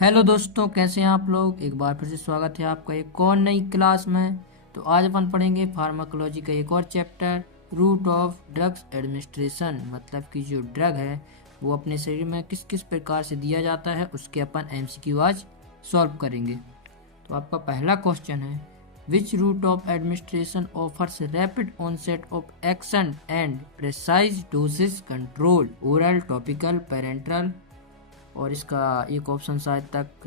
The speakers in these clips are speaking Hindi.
हेलो दोस्तों, कैसे हैं आप लोग। एक बार फिर से स्वागत है आपका एक और नई क्लास में। तो आज अपन पढ़ेंगे फार्माकोलॉजी का एक और chapter, route of drugs administration. मतलब कि जो ड्रग है वो अपने शरीर में किस किस प्रकार से दिया जाता है, उसके अपन एमसीक्यू आज सॉल्व करेंगे। तो आपका पहला क्वेश्चन है, which route of administration offers rapid onset of action and precise dosage control, oral, topical, parenteral. और इसका एक ऑप्शन शायद तक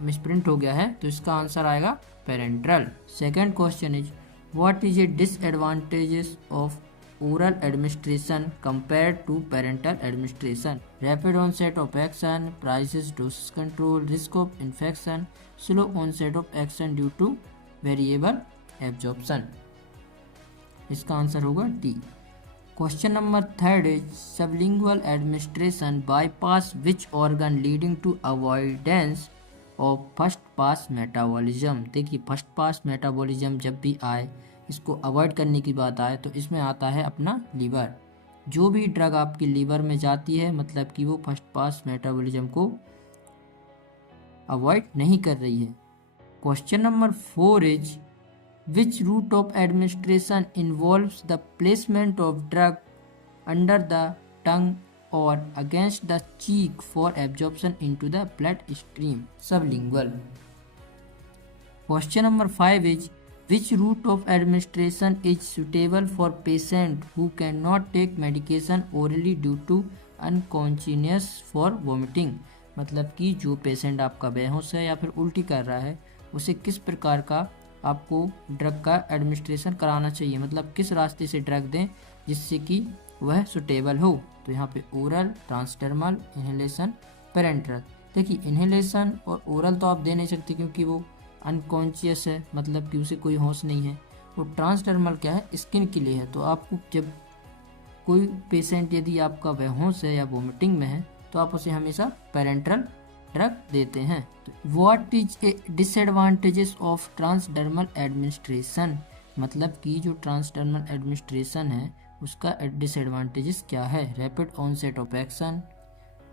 मिसप्रिंट हो गया है, तो इसका आंसर आएगा parenteral. Second question is, what is a disadvantages of oral administration compared to parenteral administration? Rapid onset of action, precise, dosage control, risk of infection, slow onset of action due to variable absorption. इसका आंसर होगा D. Question number third is, sublingual administration bypass which organ leading to avoidance of first pass metabolism? देखिए, फर्स्ट पास मेटाबॉलिज्म जब भी आए, इसको अवॉइड करने की बात आए, तो इसमें आता है अपना लीवर। जो भी ड्रग आपकी लीवर में जाती है, मतलब कि वो फर्स्ट पास मेटाबॉलिज्म को अवॉइड नहीं कर रही है। Question number 4 is, which route of administration involves the placement of drug under the tongue or against the cheek for absorption into the bloodstream? Sublingual. Question number 5 is, which route of administration is suitable for patient who cannot take medication orally due to unconsciousness for vomiting? मतलब कि जो पेशेंट आपका बेहोश है या फिर उल्टी कर रहा है, उसे किस प्रकार का आपको ड्रग का एडमिनिस्ट्रेशन कराना चाहिए, मतलब किस रास्ते से ड्रग दें जिससे कि वह सुटेबल हो। तो यहाँ पे ओरल, ट्रांसडर्मल, इन्हेलेशन, पेरेंट्रल। देखिए, इन्हेलेशन और ओरल तो आप दे नहीं सकते क्योंकि वो अनकॉन्शियस है, मतलब कि उसे कोई होश नहीं है। वो ट्रांसडर्मल क्या है, स्किन के लिए है। तो आपको जब कोई पेशेंट यदि आपका बेहोश है या वोमिटिंग में है, तो आप उसे हमेशा पेरेंट्रल ड्रग देते हैं। तो what is a disadvantages of transdermal administration? मतलब कि जो ट्रांसडर्मल एडमिनिस्ट्रेशन है उसका डिसएडवांटेजेस क्या है? Rapid onset of action,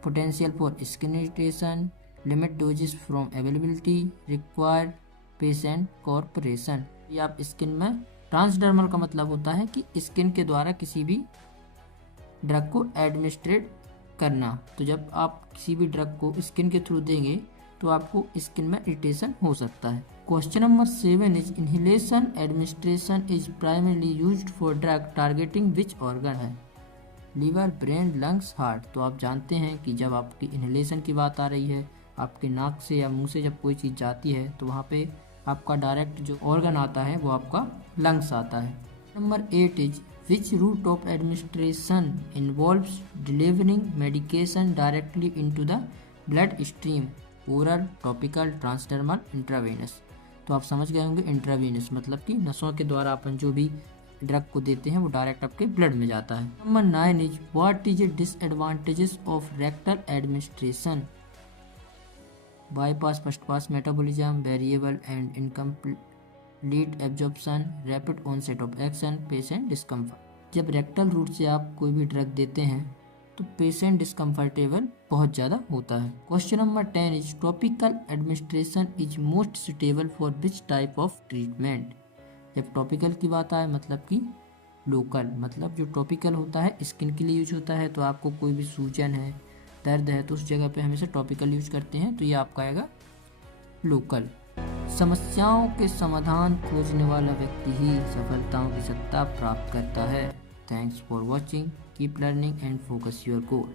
potential for skin irritation, limit doses from availability, required patient corporation. ये आप स्किन में, ट्रांसडर्मल का मतलब होता है कि स्किन के द्वारा किसी भी ड्रग को एडमिनिस्ट्रेट करना। तो जब आप किसी भी ड्रग को स्किन के थ्रू देंगे तो आपको स्किन में इरिटेशन हो सकता है। Question number 7 is, inhalation administration is primarily used for drug targeting which organ? है लीवर, ब्रेन, लंग्स, हार्ट। तो आप जानते हैं कि जब आपकी इन्हेलेशन की बात आ रही है, आपके नाक से या मुंह से जब कोई चीज़ जाती है, तो वहाँ पे आपका डायरेक्ट जो ऑर्गन आता है वो आपका लंग्स आता है। Number 8 is, which route of administration involves delivering medication directly into the blood stream? oral, topical, transdermal, intravenous। तो आप समझ गए होंगे, इंट्रावेनस मतलब कि नसों के द्वारा अपन जो भी ड्रग को देते हैं वो डायरेक्ट आपके ब्लड में जाता है। Number 9 is, what is a disadvantages of rectal administration? Bypass, first pass metabolism, variable and incomplete absorption, rapid onset of action, patient discomfort. जब रेक्टल रूट से आप कोई भी ड्रग देते हैं तो पेशेंट डिस्कम्फर्टेबल बहुत ज़्यादा होता है। Question number 10 is, topical administration is most suitable for which type of treatment? जब टॉपिकल की बात आए, मतलब कि लोकल, मतलब जो टॉपिकल होता है स्किन के लिए यूज होता है। तो आपको कोई भी सूजन है, दर्द है, तो उस जगह पे हमेशा टॉपिकल यूज करते हैं, तो ये आपका आएगा लोकल। समस्याओं के समाधान खोजने वाला व्यक्ति ही सफलताओं की सत्ता प्राप्त करता है। Thanks for watching, keep learning and focus your goal.